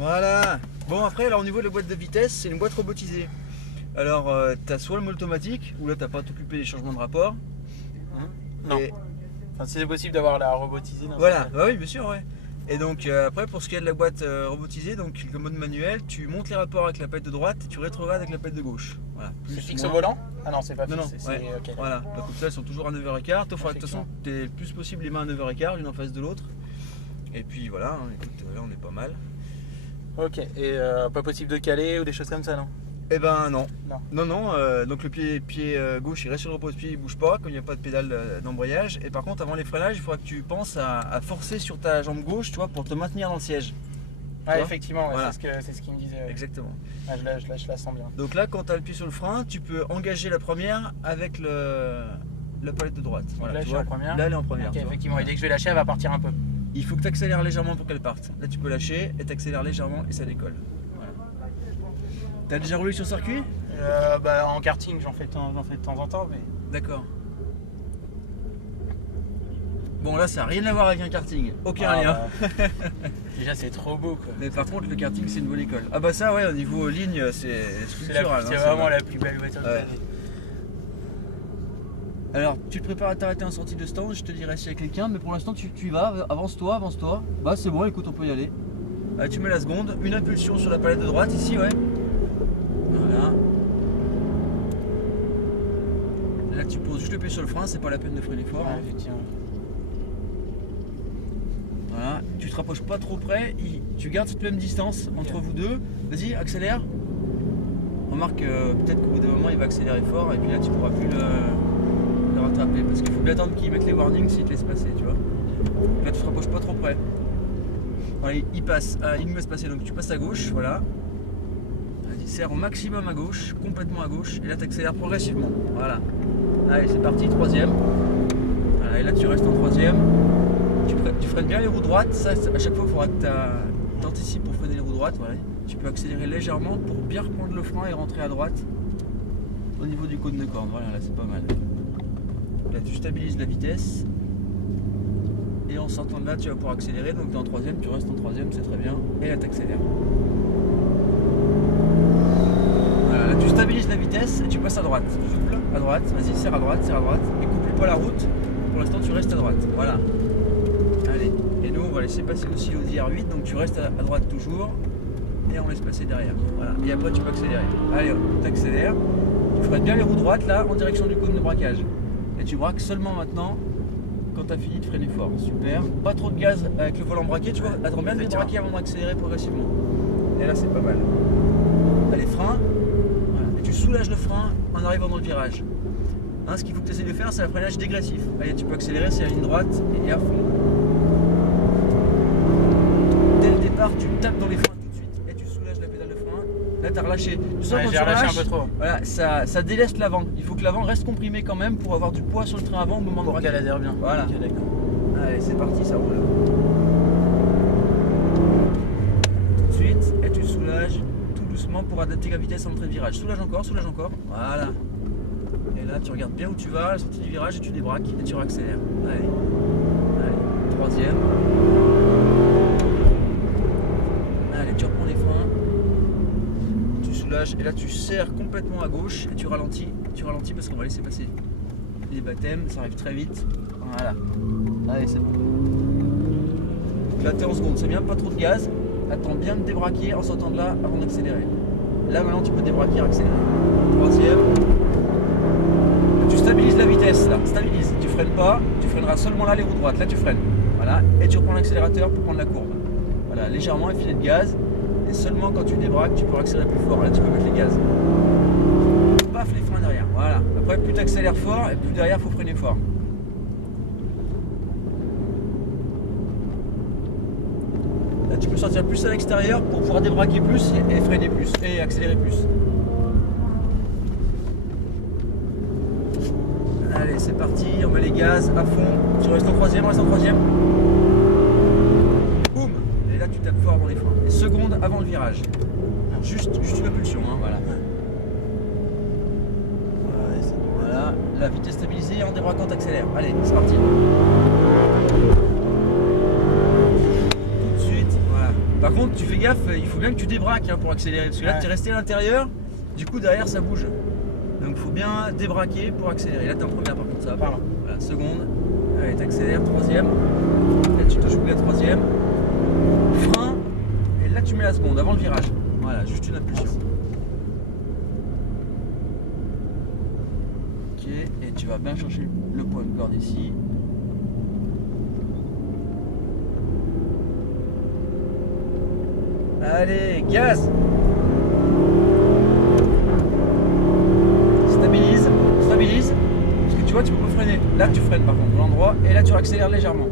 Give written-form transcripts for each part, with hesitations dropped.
Voilà. Bon après, alors au niveau de la boîte de vitesse, c'est une boîte robotisée. Alors tu as soit le mode automatique, où là t'as pas à t'occuper des changements de rapport. Non. Et Enfin, c'est possible d'avoir la robotisée dans voilà, ce bah oui bien sûr ouais. Et donc après pour ce qui est de la boîte robotisée, donc le mode manuel, tu montes les rapports avec la pelle de droite, tu rétrogrades avec la pelle de gauche. Voilà. c'est Plus, fixe moins. au volant? Ah non, c'est pas Non, fixe. non, c'est ouais. ok. Voilà. Donc comme ça elles sont toujours à 9h15. Toi, de toute façon, tu es le plus possible les mains à 9h15, l'une en face de l'autre. Et puis voilà, hein, écoute, là on est pas mal. Ok, et pas possible de caler ou des choses comme ça, non? Eh ben non. Non. Non, donc le pied gauche il reste sur le repose-pied, il bouge pas, comme il n'y a pas de pédale d'embrayage. Et par contre, avant les freinages, il faudra que tu penses à forcer sur ta jambe gauche, tu vois, pour te maintenir dans le siège. Ouais, effectivement, ouais, voilà. c'est ce qu'il me disait. Ouais. Exactement. Ah, je la sens bien. Donc là, quand tu as le pied sur le frein, tu peux engager la première avec la palette de droite. Donc Voilà, là, tu je suis vois. en première. Là, elle est en première. Ok, tu vois. effectivement, et dès que je vais lâcher, elle va partir un peu. Il faut que tu accélères légèrement pour qu'elle parte. Là, tu peux lâcher et tu accélères légèrement et ça décolle. Voilà. Tu as déjà roulé sur circuit? Bah, en karting, j'en fais de temps en temps, mais. D'accord. Bon là ça n'a rien à voir avec un karting, aucun lien. Bah, déjà c'est trop beau quoi. Mais par contre le karting c'est une bonne école. Ah bah ça ouais au niveau ligne c'est sculptural. C'est vraiment la plus belle voiture de ouais. l'année. Alors tu te prépares à t'arrêter en sortie de stand, je te dirai s'il y a quelqu'un, mais pour l'instant tu y vas, avance-toi. Bah c'est bon, écoute on peut y aller. Tu mets la seconde, une impulsion sur la palette de droite ici ouais. Voilà. Là tu poses juste le pied sur le frein, c'est pas la peine de freiner fort. Ouais, effectivement. Voilà, tu te rapproches pas trop près, tu gardes cette même distance entre vous deux. Vas-y, accélère. Remarque peut-être qu'au bout d'un moment il va accélérer fort et puis là tu pourras plus le rattraper parce qu'il faut bien attendre qu'il mette les warnings s'il te laisse passer, tu vois. Là tu te rapproches pas trop près. Voilà, il passe, il me laisse passer donc tu passes à gauche, voilà. Vas-y, serre au maximum à gauche, complètement à gauche et là tu accélères progressivement. Voilà. Allez, c'est parti, troisième. Voilà, et là tu restes en troisième. Tu freines bien les roues droites, ça à chaque fois il faudra que tu anticipes pour freiner les roues droites. Voilà. Tu peux accélérer légèrement pour bien reprendre le frein et rentrer à droite au niveau du cône de corde. Voilà, là c'est pas mal. Là tu stabilises la vitesse et en sortant de là tu vas pouvoir accélérer. Donc tu es en troisième, tu restes en troisième, c'est très bien. Et là tu accélères. Voilà, là tu stabilises la vitesse et tu passes à droite. Souple, à droite, vas-y, serre à droite et coupe pas la route. Pour l'instant tu restes à droite. Voilà. Allez, et nous on va laisser passer aussi l'Audi R8, donc tu restes à droite toujours et on laisse passer derrière. Voilà, et après tu peux accélérer. Allez, tu accélères, tu freines bien les roues droites là en direction du cône de braquage. Et tu braques seulement maintenant quand tu as fini de freiner fort. Super, pas trop de gaz avec le volant braqué, tu vois, attends bien de débraquer avant d'accélérer progressivement. Et là c'est pas mal. Allez, frein, voilà. Et tu soulages le frein en arrivant dans le virage. Hein, ce qu'il faut que tu essaies de faire, c'est un freinage dégressif. Allez, tu peux accélérer, c'est la ligne droite et à fond. Dès le départ, tu tapes dans les freins tout de suite et tu soulages la pédale de frein. Là, tu as relâché. Tu sens quand tu relâches, un peu trop. voilà, ça déleste l'avant. Il faut que l'avant reste comprimé quand même pour avoir du poids sur le train avant au moment de braquer. Elle adhère bien. Voilà. Okay, d'accord. Allez, c'est parti, ça roule. Tout de suite, et tu soulages tout doucement pour adapter la vitesse à l'entrée de virage. Soulage encore. Voilà. Et là, tu regardes bien où tu vas, à la sortie du virage, et tu débraques et tu réaccélères. Allez, troisième. Allez, tu reprends les freins. Tu soulages et là, tu serres complètement à gauche et tu ralentis. Tu ralentis parce qu'on va laisser passer les baptêmes, ça arrive très vite. Voilà. Allez, c'est bon. Là, tu es en seconde, c'est bien, pas trop de gaz. Attends bien de débraquer en sortant de là avant d'accélérer. Là, maintenant, tu peux débraquer et accélérer. Troisième. Tu stabilises la vitesse là, stabilise, tu freines pas, tu freineras seulement là les roues droites, là tu freines, voilà, et tu reprends l'accélérateur pour prendre la courbe, voilà, légèrement un filet de gaz, et seulement quand tu débraques tu pourras accélérer plus fort, là tu peux mettre les gaz, paf les freins derrière, voilà, après plus tu accélères fort et plus derrière il faut freiner fort. Là tu peux sortir plus à l'extérieur pour pouvoir débraquer plus et freiner plus, et accélérer plus. Allez, c'est parti, on met les gaz à fond. Tu restes en troisième, Boum. Et là, tu tapes fort dans les freins. Et seconde avant le virage. Juste une impulsion, hein, voilà. Voilà, la vitesse stabilisée, en débraquant, t'accélères. Allez, c'est parti. Tout de suite, voilà. Par contre, tu fais gaffe, il faut bien que tu débraques hein, pour accélérer. Parce que là, Ouais. tu es resté à l'intérieur, du coup, derrière, ça bouge. Donc, il faut bien débraquer pour accélérer. Là, tu es en première, par contre, ça va pas. Pardon. Voilà, seconde. Allez, t'accélères, troisième. Là, tu touches la troisième. Frein. Et là, tu mets la seconde avant le virage. Voilà, juste une impulsion. Ok, et tu vas bien chercher le point de corde ici. Allez, gaz! Stabilise, stabilise. Parce que tu vois, tu peux pas freiner. Là, tu freines par contre, de l'endroit. Et là, tu accélères légèrement.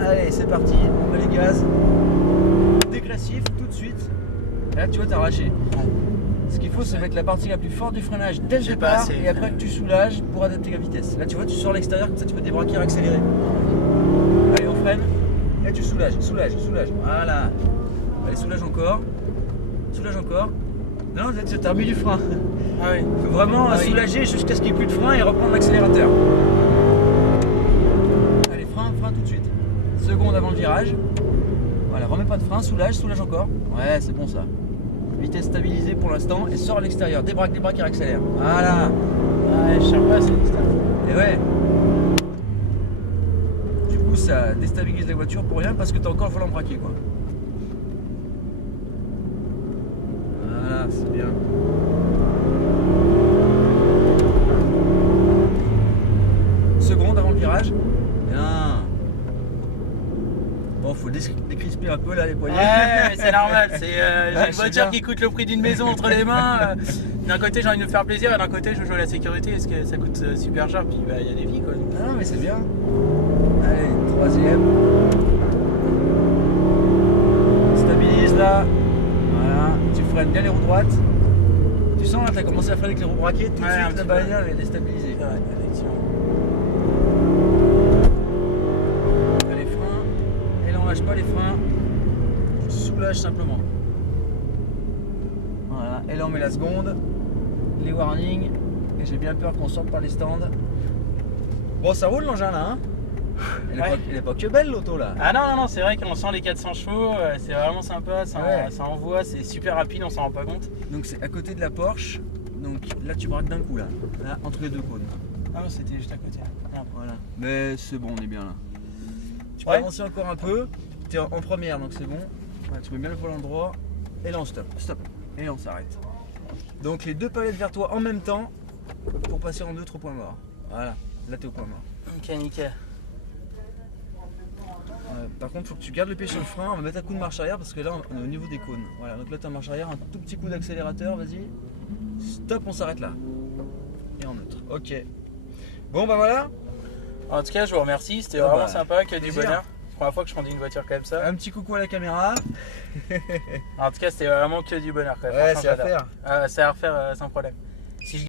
Allez, c'est parti. On met les gaz. Dégressif, tout de suite. Et là, tu vois, t'as arraché. Ce qu'il faut, c'est mettre la partie la plus forte du freinage dès le J'ai pas départ. assez. Et après que tu soulages pour adapter la vitesse. Là, tu vois, tu sors à l'extérieur, comme ça, tu peux débraquer et accélérer. Allez, on freine. Et tu soulages, soulage. Voilà. Allez, soulage encore. Soulage encore. Non, tu as remis du frein. Ah oui. Il faut vraiment Ah oui. soulager jusqu'à ce qu'il n'y ait plus de frein et reprendre l'accélérateur. Allez, frein tout de suite. Seconde avant le virage. Voilà, remets pas de frein, soulage encore. Ouais, c'est bon ça. Vitesse stabilisée pour l'instant et sors à l'extérieur. Débraque et accélère. Voilà. Ouais, je sais pas, c'est extrême. Et ouais. Du coup, ça déstabilise la voiture pour rien parce que t'as encore le volant braqué quoi. Voilà, c'est bien. Seconde avant le virage. Bien. Bon, faut décrisper un peu là les poignets. Ouais, mais c'est normal. C'est j'ai Ouais, une je voiture sais bien. qui coûte le prix d'une maison entre les mains. D'un côté, j'ai envie de me faire plaisir et d'un côté, je joue à la sécurité parce que ça coûte super cher. Puis bah, il y a des vies quoi. Ah, mais c'est bien. Allez, troisième. Stabilise là. Voilà. Tu freines bien les roues droites. Tu sens là, t'as commencé à freiner avec les roues braquées. Tout de Ouais, un suite, la petit peu. bagnole elle est déstabilisée. Ouais, effectivement. Allez, frein. Et là, on lâche pas les freins. Tu soulages simplement. Voilà. Et là, on met la seconde. Les warnings. Et j'ai bien peur qu'on sorte par les stands. Bon, ça roule l'engin là, hein? Elle est pas que belle l'auto là. Ah non, c'est vrai qu'on sent les 400 chevaux, c'est vraiment sympa, ça, Ouais. ça envoie, c'est super rapide, on s'en rend pas compte. Donc c'est à côté de la Porsche. Donc là, tu braques d'un coup là. Là, entre les deux cônes. Ah non, c'était juste à côté. Merde. Voilà. Mais c'est bon, on est bien là. Tu peux Ouais. avancer encore un peu. Tu es en première, donc c'est bon. Voilà, tu mets bien le volant droit. Et là, on stop. Stop. Et on s'arrête. Donc les deux palettes vers toi en même temps pour passer en neutre au point mort. Voilà. Là, tu es au point mort. Ok, nickel. Par contre, il faut que tu gardes le pied sur le frein. On va mettre un coup de marche arrière parce que là, on est au niveau des cônes. Voilà. Donc là, tu as marche arrière, un tout petit coup d'accélérateur. Vas-y. Stop, on s'arrête là. Et en neutre. Ok. Bon, bah voilà. En tout cas, je vous remercie, c'était Ah vraiment bah, sympa, que du plaisir. bonheur. Première fois que je conduis une voiture comme ça. Un petit coucou à la caméra. En tout cas, c'était vraiment que du bonheur. Quoi. Ouais, Franchement, c'est à j'adore. faire. Ah, c'est à refaire sans problème. Si je